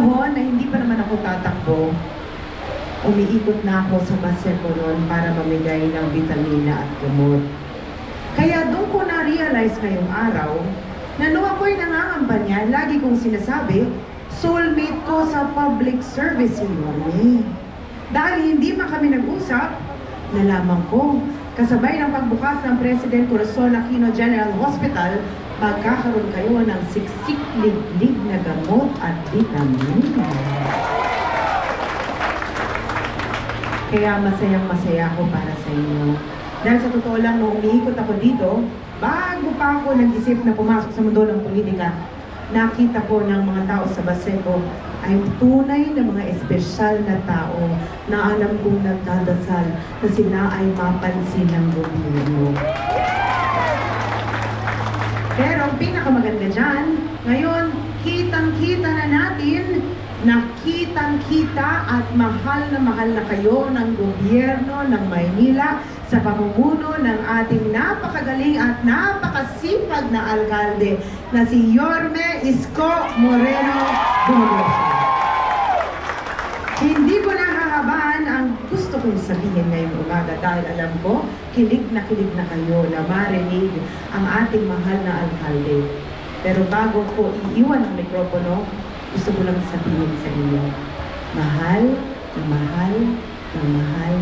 panahon na hindi pa naman ako tatakbo, umiikot na ako sa Baseco noon para mamigay ng vitamina at gamot. Kaya doon ko na-realize ngayong araw na nung ako'y nangangampanya, lagi kong sinasabi, soulmate ko sa public service si Yorme. Dahil hindi man kami nag-usap, nalaman ko, kasabay ng pagbukas ng President Corazon Aquino General Hospital, magkakaroon kayo ng siksik-liglig na gamot at vitamina. Kaya masayang-masaya ako para sa inyo. Dahil sa totoo lang, nung umiikot ako dito, bago pa ako nag-isip na pumasok sa mundo ng politika, nakita ko ng mga tao sa Baseco ay tunay na mga espesyal na tao na alam kong nagdadasal na sila ay mapansin ng gobyerno. Pero ang pinakamaganda dyan, ngayon, kitang-kita na natin na kitang-kita at mahal na kayo ng gobyerno ng Maynila sa pamumuno ng ating napakagaling at napakasipag na alkalde na si Yorme Isko Moreno Dumagoso. Hindi ko nahahabaan ang gusto kong sabihin ngayong umaga dahil alam ko, kilig na kayo na marinig ang ating mahal na alkalde. Pero bago ko iiwan ang mikropono, gusto ko lang sabihin sa inyo, mahal po namin kayo.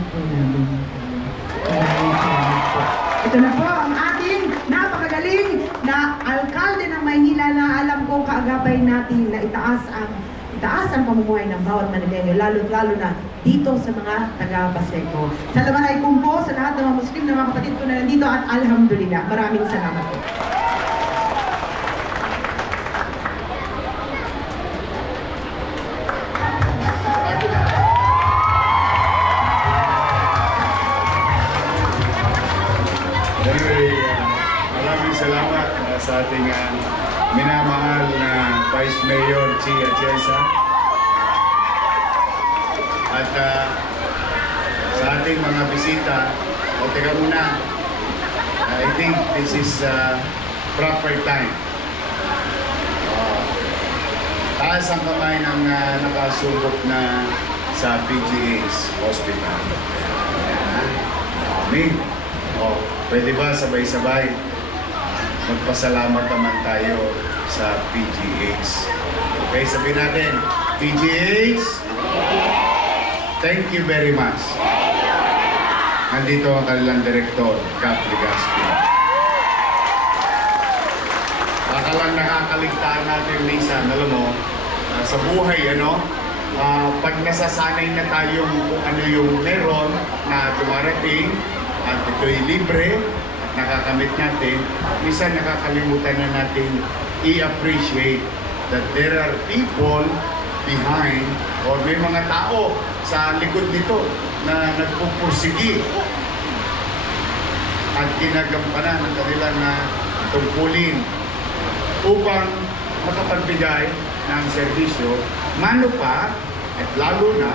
Maraming salamat po. Ito na po ang ating napakagaling na alkalde ng Maynila na alam ko kaagapay natin na itaas ang pamumuhay ng bawat Manileño, lalo na dito sa mga taga-Baseco. Sa laban ay kumpo sa lahat ng mga Muslim na mga kapatid ko na nandito at alhamdulillah. Maraming salamat po. Maraming salamat sa ating minamahal na Vice Mayor Chi Atienza at sa ating mga bisita. Teka muna, I think this is proper time. Taas ang kamay ng nakasubok na sa PGH Hospital. Amen. Pwede ba sabay-sabay magpasalamat naman tayo sa PGH? Okay, sabihin natin, PGH, thank you very much. Nandito ang kanilang direktor, Cap Legaspi. Baka lang nakakaligtaan natin minsan, alam mo, sa buhay, pag nasasanay na tayong kung ano yung meron na dumarating, at ito'y libre at nakakamit natin, minsan nakakalimutan na natin i-appreciate that there are people behind or may mga tao sa likod nito na nagpupursigi at ginagampanan ng kanilang tungkulin upang makapagbigay ng serbisyo, mano pa at lalo na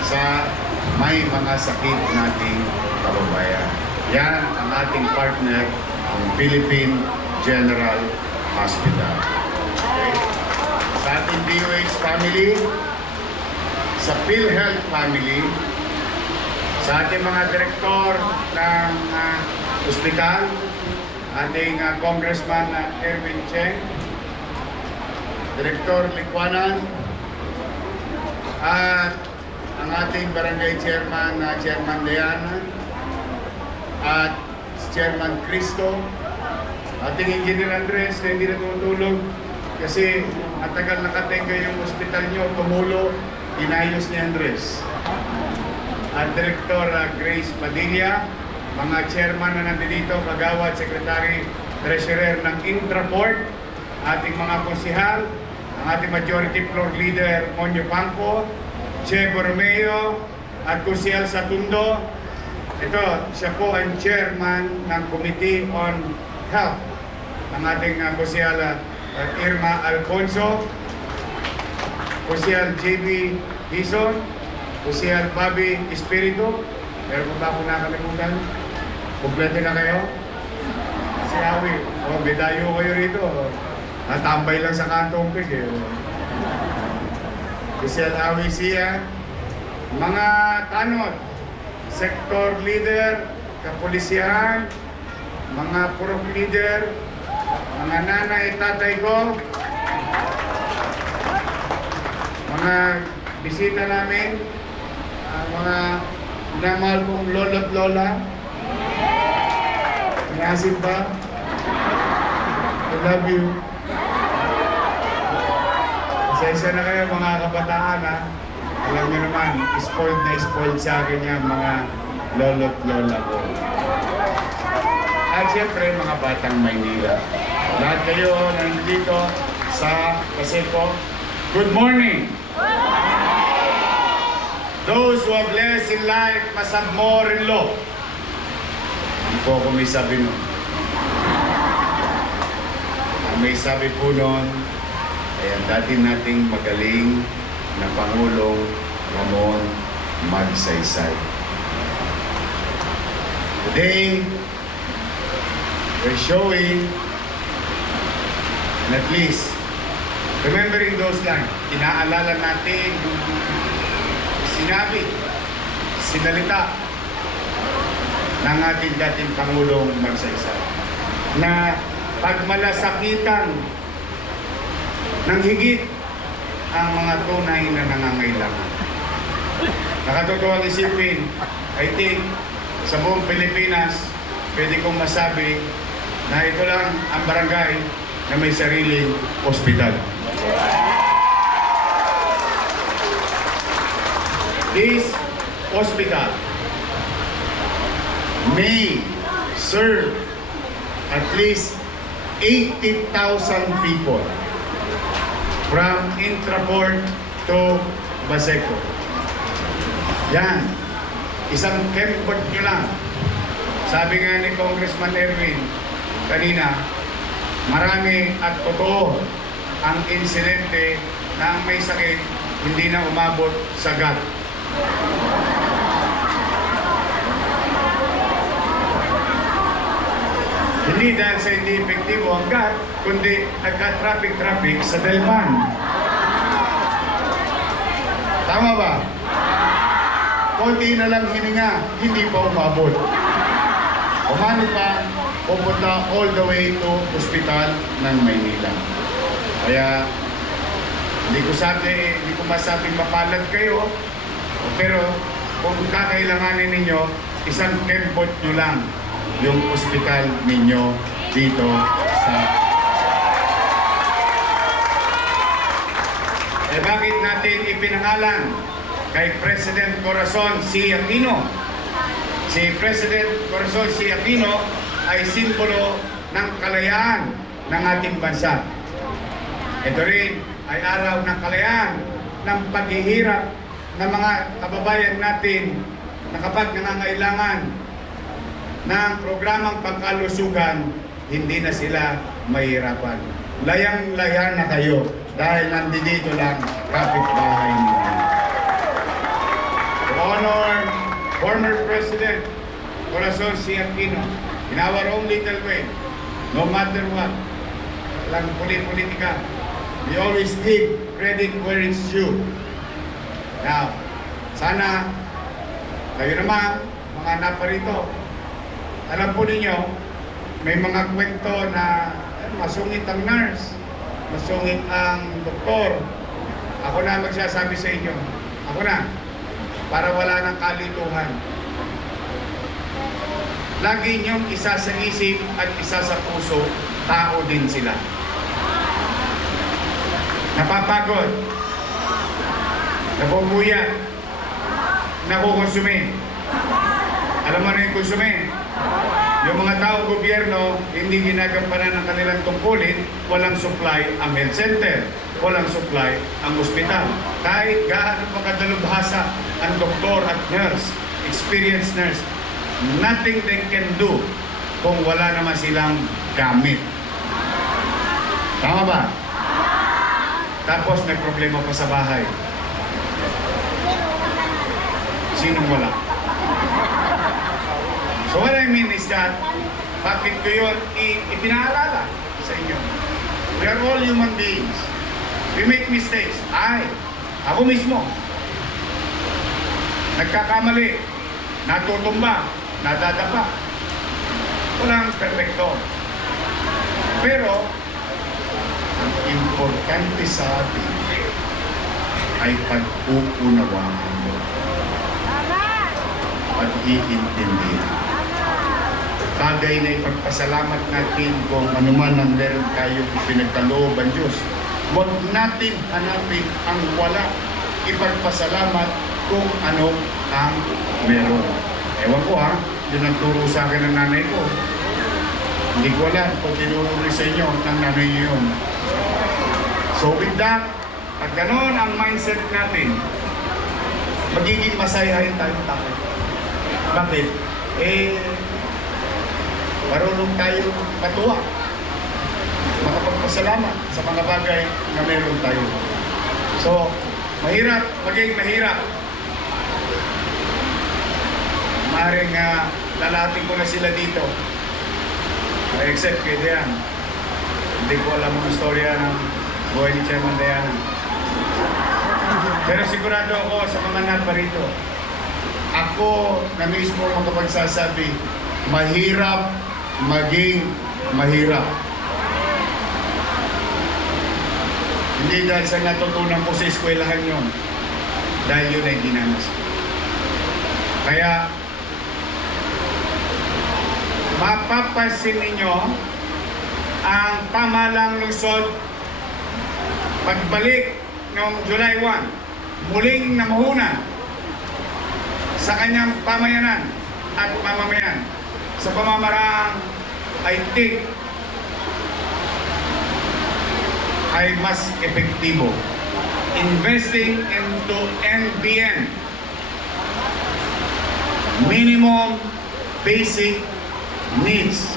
sa may mga sakit nating kababayan. Yan ang ating partner, ang Philippine General Hospital. Okay? Sa ating DOH family, sa PhilHealth family, sa ating mga direktor ng ospital, ating Congressman Erwin Cheng, Direktor Likwanan, at ang ating barangay chairman, Chairman Diana, at Chairman Cristo, ating Engineer Andres na hindi na tumutulog kasi matagal nakatenga yung ospital nyo, tumulo, inayos ni Andres. At Director Grace Padilla, mga chairman na nandito, Kagawad, Secretary, Treasurer ng Intraport, ating mga konsihal, ang ating Majority Floor Leader, Monyo Pangco, Che Borromeo, at Konsihal Satundo. Ito, siya po ang chairman ng Committee on Health. Ang ating Konsihal Irma Alfonso, Konsihal JB Hison, Konsihal Bobby Espiritu. Meron po ba ako nakalimutan? Kompleto na kayo? Si Awi, may dayo kayo rito. Natambay lang sa kantong pig eh. Giselle Awisia, mga tanod, sector leader, kapulisyahan, mga purok leader, mga nanay, tatay ko, mga bisita namin, mga minamahal kong lolo't lola, inaasip ba? I love you. Pasensya na kayo mga kabataan ha. Alam niyo naman, spoiled na spoiled sa akin yung mga lolo't lola ko. At siyempre mga batang Maynila. Lahat kayo nandito sa Paseco, good morning! Those who have less in life must have more in law. Hindi po ako may sabi nun. Ang may sabi po nun ay ang dati nating magaling na Pangulong Ramon Magsaysay. Today, we're showing, and at least, remembering those lines, inaalala natin yung sinabi, sinalita ng ating dating Pangulong Magsaysay na pagmalasakitan ng higit ang mga tunay na nangangailangan. Nakatotoong isipin, I think, sa buong Pilipinas, pwede kong masabi na ito lang ang barangay na may sariling ospital. This hospital may serve at least 80,000 people from Intraport to Baseco. Yan. Isang kempot nyo lang. Sabi nga ni Congressman Erwin kanina, marami at totoo ang insidente na ang may sakit hindi na umabot sa GAT. Hindi dahil sa hindi epektibo ang GAT, kundi nagka-traffic sa Delpan. Tama ba? Konti na lang hininga, hindi pa umabot. Umano pa, pupunta all the way to hospital ng Maynila. Kaya, hindi ko masabing mapalad kayo, pero kung kakailanganin ninyo, isang kempot nyo lang yung ospital ninyo dito sa... bakit natin ipinangalan kay President Corazon C. Aquino? Si President Corazon C. Aquino ay simbolo ng kalayaan ng ating bansa. Ito rin ay araw ng kalayaan ng paghihirap ng mga kababayan natin na kapag nangangailangan ng programang pangkalusugan, hindi na sila mahirapan. Layang-laya na kayo dahil nandito lang kapitbahay ninyo. To honor former President Corazon C. Aquino in our own little way, no matter what, lang politika, we always give credit where it's due. Now, sana kayo naman, mga naparito, alam po ninyo, may mga kwento na masungit ang nurse, masungit ang doktor. Ako na magsasabi sa inyo. Ako na, para wala ng kalituhan. Lagi niyong isa sa isip at isa sa puso, tao din sila. Napapagod, napupuyat, nakukonsume. Alam mo na yung konsume? Yung mga tao gobyerno, hindi ginagampanan ng kanilang tungkulin, walang supply ang health center, walang supply ang ospital. Kahit gaano pa kadalubhasa ang doktor at nurse, experienced nurse, nothing they can do kung wala naman silang gamit. Tama ba? Tapos may problema pa sa bahay. Sinong wala? So what I mean is that, bakit ko yun ipinaalala sa inyo? We are all human beings. We make mistakes. Ako mismo. Nagkakamali. Natutumba. Nadadapa. Walang perfecto. Pero, ang importante sa atin ay pag-uunawaan mo. Pag-iintindihan. Bagay na ipagpasalamat natin kung anuman ang meron tayong pinagkalooban Diyos. Huwag natin hanapin ang wala. Ipagpasalamat kung ano ang meron. Ewan ko ha, yun ang turo sa akin ng nanay ko. Hindi ko alam kung tinuro rin sa inyo ng nanay niyo yun. So with that, pag gano'n ang mindset natin, magiging masayahin tayong tao. Bakit? Marunong tayo matuwa. Makapagpasalamat sa mga bagay na meron tayo. So, mahirap, maging mahirap. Maring lalating ko na sila dito. Except kay Dayan. Hindi ko alam ang istorya ng buhay ni Chairman Dayan. Pero sigurado ako sa mga naparito, ako na mismo makapagsasabi, mahirap maging mahirap. Hindi dahil sa natutunan ko sa eskwelahan yun, dahil yun ay dinanas ko. Kaya, mapapansin ninyo ang pamahalang lungsod pagbalik noong July 1, muling namuhunan sa kanyang pamayanan at mamamayan sa pamamaraang I think ay mas epektibo. Investing into NBN, minimum basic needs,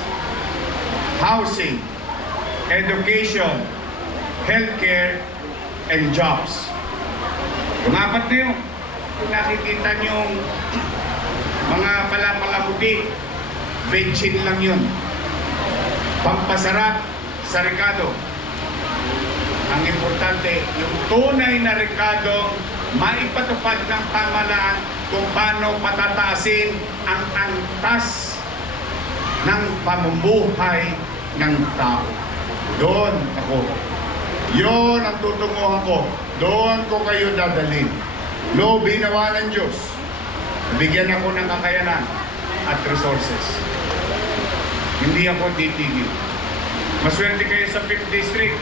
housing, education, healthcare, and jobs. Yung apat na yun, kung nakikita nyo yung mga palapalamuti, bensin lang yun. Pampasarap sa rekado. Ang importante, yung tunay na rekadong maipatupad ng pamahalaan kung paano patataasin ang antas ng pamumuhay ng tao. Doon ako. Yun ang tutunguhan ko. Doon ko kayo dadalhin. Loobin nawa ng Diyos. Bigyan ako ng kakayanan at resources. Hindi ako titigil. Maswerte kayo sa 5th District.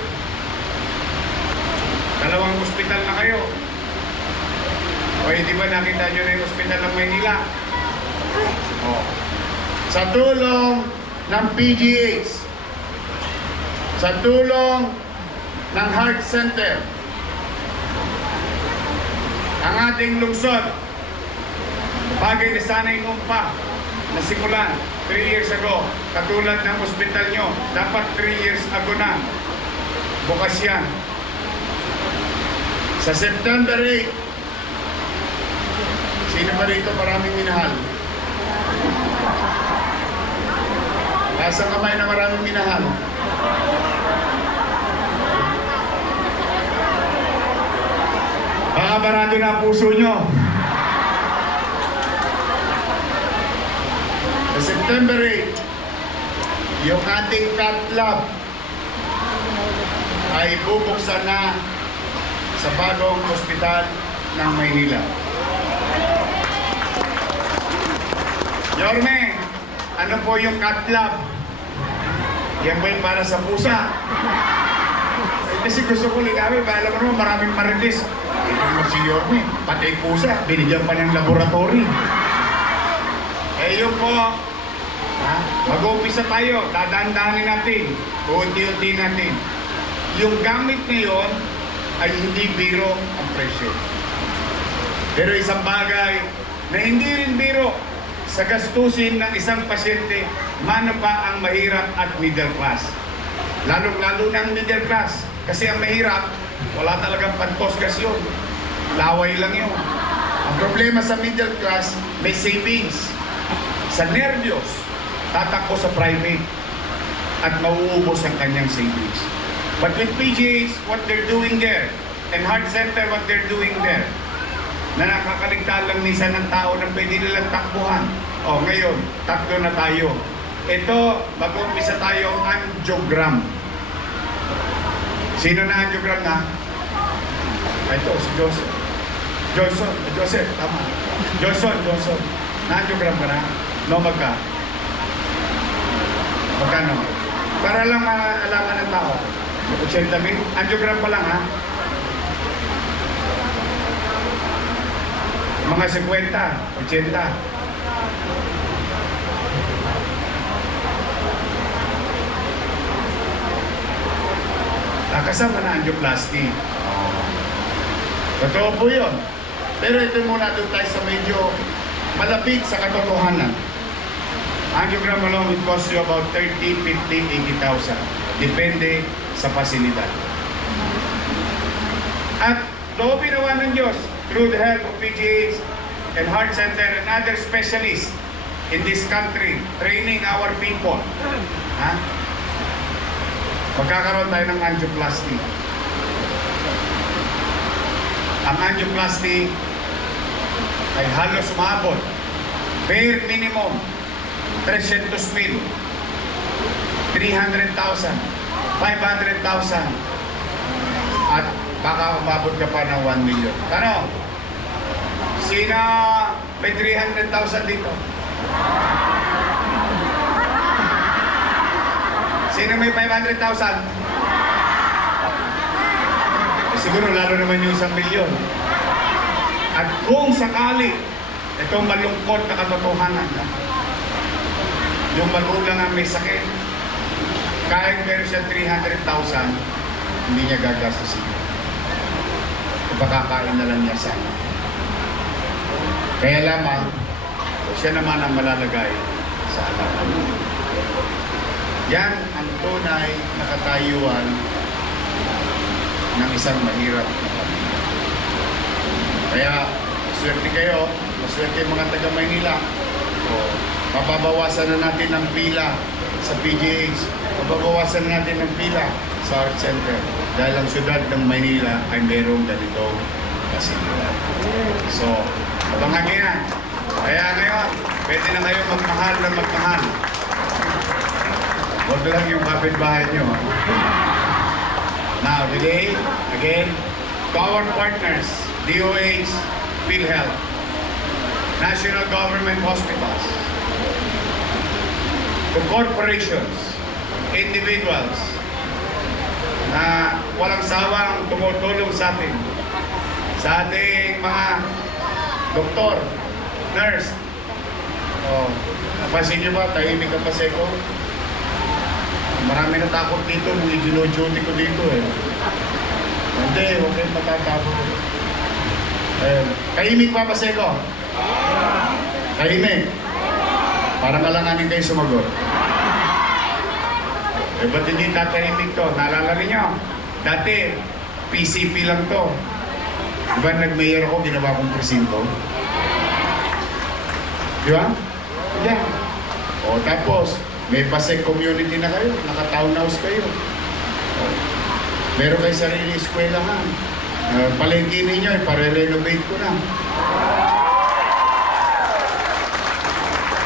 2 ospital na kayo. O di ba nakita nyo na yung ospital ng Maynila? Oh. Sa tulong ng PGH, sa tulong ng Heart Center, ang ating lungsod, bagay na sana'y numpa na simulan 3 years ago, katulad ng ospital nyo, dapat 3 years ago na. Bukas yan. Sa September 8, sino ba rito maraming minahal? Nasa kamay na maraming minahal. Baka barado na ang puso nyo. Sa September 8, yung ating cat lab ay bubuksan na sa bagong ospital ng Maynila. Yorme, ano po yung cat lab? Yan ba yung para sa pusa? Kasi gusto ko ligawin, alam mo naman maraming marites. Ito mo si Yorme, pati pusa, binigyan pa ng laboratory. Yun po, mag-uumpisa tayo, dadaan-daanin natin, unti-unti natin. Yung gamit ngayon ay hindi biro ang presyo. Pero isang bagay na hindi rin biro sa gastusin ng isang pasyente, mano pa ang mahirap at middle class. Lalo-lalo ng middle class. Kasi ang mahirap, wala talagang pantosgas yun. Laway lang yun. Ang problema sa middle class, may savings. Sa nervyos, tatakbo sa private at mauubos ang kanyang savings. But with PGH, what they're doing there, and Heart Center, what they're doing there, na nakakaligtaan lang minsan ng tao na pwede nilang takbuhan. O, ngayon, tatlo na tayo. Ito, mag-umpisa tayo angiogram. Sino na angiogram na? Ito, si Joseph. Joseph, tama. Johnson. Na-angiogram ka na? No, magka? Magkano? Para lang maalaman ng tao. 80 mil? Angiogram pa lang, ha? Mga 50, 80. Kasama na angioplasty. Totoo po yun. Pero ito muna doon tayo sa medyo malapit sa katotohanan. Angiogram alone will cost you about 30, 50, 80,000. Depende sa pasilidad. At loobin naman ng Diyos through the help of PGH and Heart Center and other specialists in this country, training our people. Ha? Magkakaroon tayo ng angioplasty. Ang angioplasty ay halos umabot. Bare minimum, 300,000, 300,000, 500,000, at baka umabot ka pa ng 1 million. Ano? Sino may 300,000 dito? Sino may 500,000? Siguro lalo naman yung 1 milyon. At kung sakali, itong malungkot na katotohanan, yung magulang ang may sakit, kahit meron siya 300,000, hindi niya gagastusin. Ipakakain na lang niya sana. Kaya lamang, siya naman ang malalagay sa alaman. Yan ang tunay na katayuan ng isang mahirap na pamilya. Kaya, swerte kayo, maswerte yung mga taga Maynila. O, mapabawasan na natin ang pila sa PGH, mapabawasan na natin ang pila sa Heart Center. Dahil ang syudad ng Maynila ay mayroong ganitong pasilidad. So, abangan nyo yan. Kaya ngayon, pwede na kayo magmahal na magmahal. Huwag lang yung kapitbahay nyo. Now, today, again, to our partners, DOH, PhilHealth, National Government Hospitals, to corporations, individuals, na walang sawang tumutulong sa atin, sa ating mga doktor, nurse. Napansin nyo ba, tahimik ang Paseco? Marami natakot dito nung i-duty ko dito eh. Hindi, huwag kayong matatakot. Tahimik pa Paseco? Tahimik? Parang alanganin kayo sumagot. Ba't hindi tatahimik to? Naalala ninyo? Dati, PCP lang to. Diba nag-mayor ako, ginawa kong presinto? Diba? Yeah. O tapos, may Pasek community na kayo, naka-townhouse kayo. O, meron kayo sarili eskwelahan. Palengke ninyo, ipare-renovate ko na.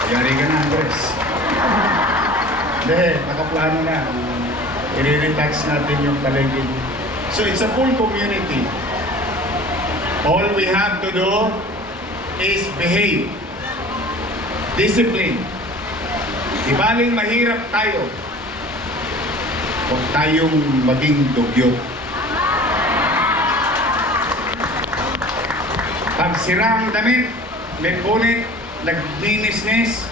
Yari ka na, Andres. Hindi, nakaplano na. I-retouch natin yung palengke. So it's a full community. All we have to do is behave. Discipline. Ibaling mahirap tayo. Huwag tayong maging dugyot. Pag sira ang damit, may punit, nagninisnis,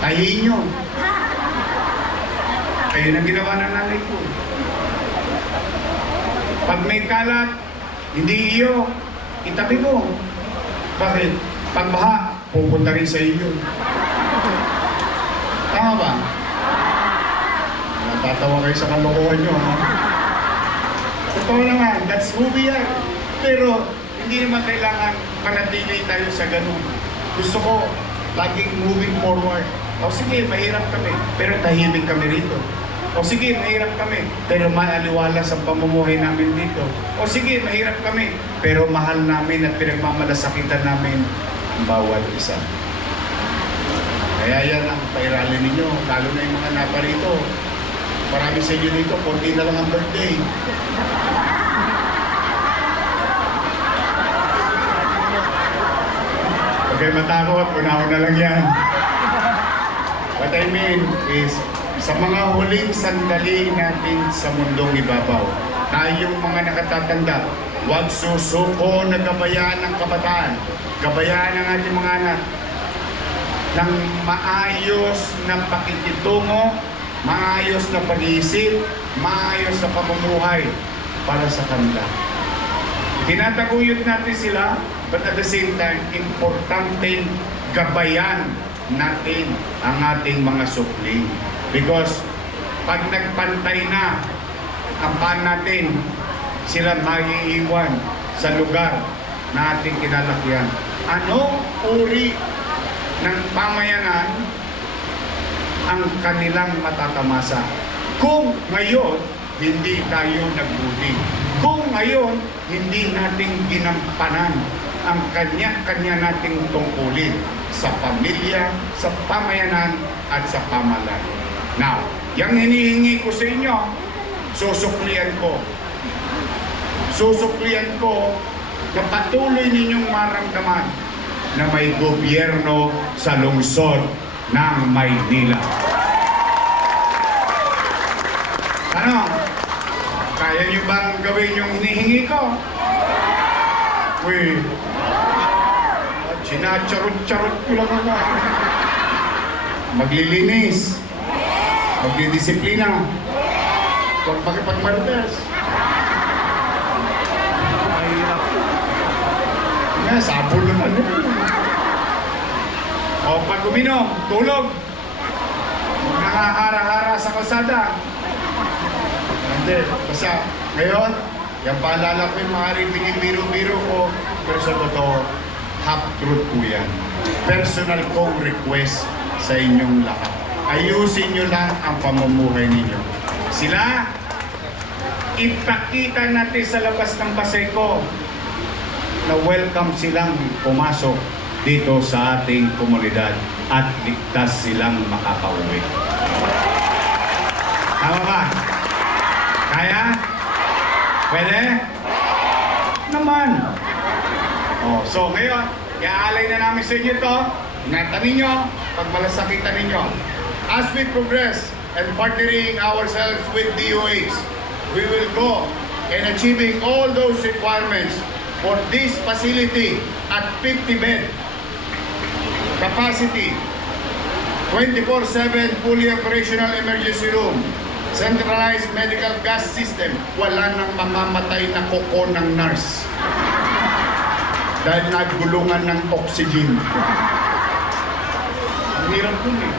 tahin nyo. Ayun ang ginawa ng nanay ko. Pag may kalat, hindi iyo, itabi mo. Bakit? Pag baha, pupunta rin sa iyo. Tama ba? Natatawa kayo sa kalokohan nyo, ha? Totoo naman, that's who we are. Pero, hindi naman kailangan manatili tayo sa ganun. Gusto ko, laging moving forward. O sige, mahirap kami, pero tahimik kami rito. O sige, mahirap kami, pero maaliwalas ang pamumuhay namin dito. O sige, mahirap kami, pero mahal namin at pinagmamalasakitan namin ang bawat isa. Kaya yan ang pairalin ninyo, lalo na yung mga naparito. Marami sa inyo dito, 14 na lang ang birthday. Okay, matakot, una-una lang yan. What I mean is, sa mga huling sandali natin sa mundong ibabaw, tayong mga nakatatanda, huwag susuko na gabayaan ng kabataan, gabayaan ng ating mga anak, ng maayos na pakikitungo, maayos na pag-iisip, maayos na pamumuhay para sa kanila. Tinataguyod natin sila, but at the same time, importanteng gabayan natin ang ating mga supling. Because pag nagpantay na ang paan natin, sila maiiwan sa lugar na ating kinalakihan. Anong uri ng pamayanan ang kanilang matatamasa kung ngayon hindi tayo nagbudi? Kung ngayon hindi natin ginampanan ang kanya-kanya nating tungkulin sa pamilya, sa pamayanan at sa pamalan. Now, yung hinihingi ko sa inyo, susuklian ko. Susuklian ko na patuloy ninyong maramdaman na may gobyerno sa lungsod ng Maynila. Ano? Kaya niyo bang gawin yung hinihingi ko? Uy, sinacharot-charot ko lang ako. Maglilinis. Magdidisiplina. Huwag makipagmarites. Nga, sabon na ano. O pag uminom, tulog. Huwag nakahara-hara sa kalsada. Hindi. Basta, ngayon, yung paalala ko yung mga ribiging biro-biro ko, pero sa totoo, half-truth po yan. Personal kong request sa inyong lahat. Ayusin nyo lang ang pamumuhay ninyo. Sila, ipakita natin sa labas ng Paseco na welcome silang pumasok dito sa ating komunidad at ligtas silang makakauwi. Tama ba? Kaya? Pwede? Naman. Oh, so ngayon, iaalay na namin sa inyo ito. Ingatan ninyo, pagmalasakitan ninyo. As we progress and partnering ourselves with DOH, we will go in achieving all those requirements for this facility at 50-bed capacity, 24/7 fully operational emergency room, centralized medical gas system. Wala nang mamamatay na kuko ng nurse dahil nagulungan ng oxygen. Ang hirap dun eh.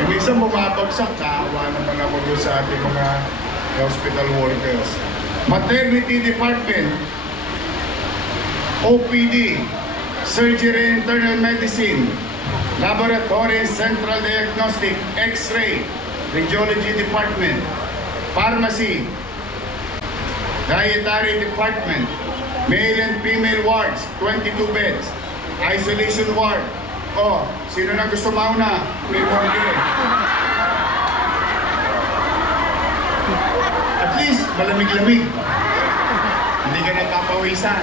Yung isang bumabagsak, kaawa naman ako doon sa ating mga hospital workers. Maternity department, OPD, surgery and internal medicine, laboratory and central diagnostic, x-ray, radiology department, pharmacy, dietary department, male and female wards, 22 beds, isolation ward. Oh, sino na gusto mauna? May morgue. At least, malamig-lamig. Hindi ka napapawisan.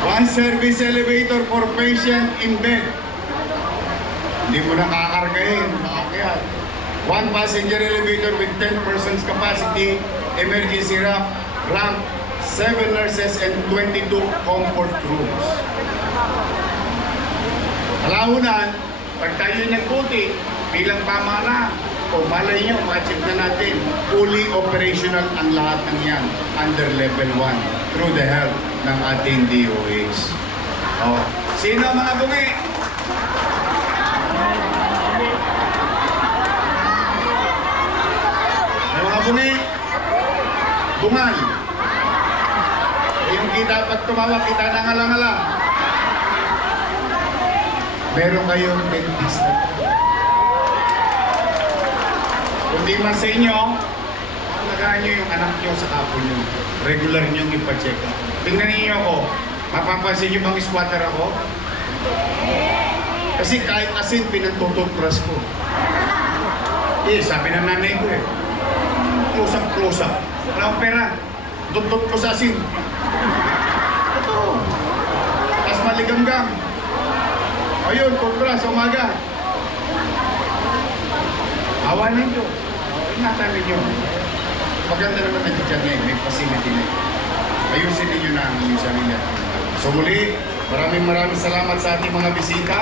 One service elevator for patient in bed. Hindi mo na kakargahin. Makakyat. One passenger elevator with 10 persons capacity, emergency ramp, 7 nurses and 22 comfort rooms. Alahunan, pag tayo nagputi, bilang pamana, o malay nyo, ma-achieve na natin, fully operational ang lahat ng yan under level 1 through the help ng ating DOH. Oh. Sino ang mga bungi? May mga bungi? Bungal. Yung kita pag tumawa, kita na ngalang-ngalang. meron kayong dentista. Kung di man sa inyo, alagaan nyo yung anak nyo sa kapo nyo. Regular nyo ipa-check up. Tingnan niyo ako, mapapansin nyo bang squatter ako? Kasi kahit asin, pinantututras ko. Sabi ng nanay ko close up. Wala akong pera, tutot ko sa asin. Totoo. Tapos maligamgam. Ayun, kontra sa umaga. Awa ninyo. Ingatan ninyo. Maganda naman na dyan ngayon, may facility na. Ayusin ninyo na ang inyong sarili. So muli, maraming salamat sa ating mga bisita.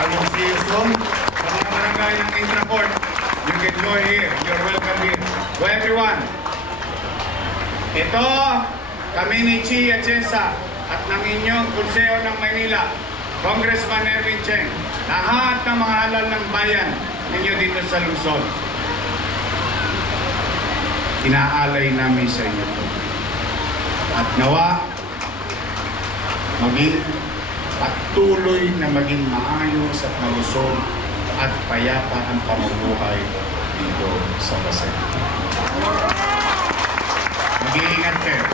I will see you soon. Sa mga barangay ng Intraport, you can join here. You're welcome here. So everyone, ito, kami ni Chi Atienza at ng inyong Konseho ng Maynila, Congressman Erwin Cheng, lahat ng mga halal ng bayan ninyo dito sa lungsod. Inaalay namin sa inyo ito. At nawa, maging patuloy na maging maayos at malusog at payapa ang pamumuhay dito sa Pasay. Mag-iingat kayo.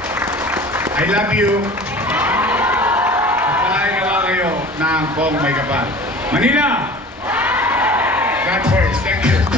I love you. At pakaigawa kayo ng buong may kapal. Manila! God first. Thank you.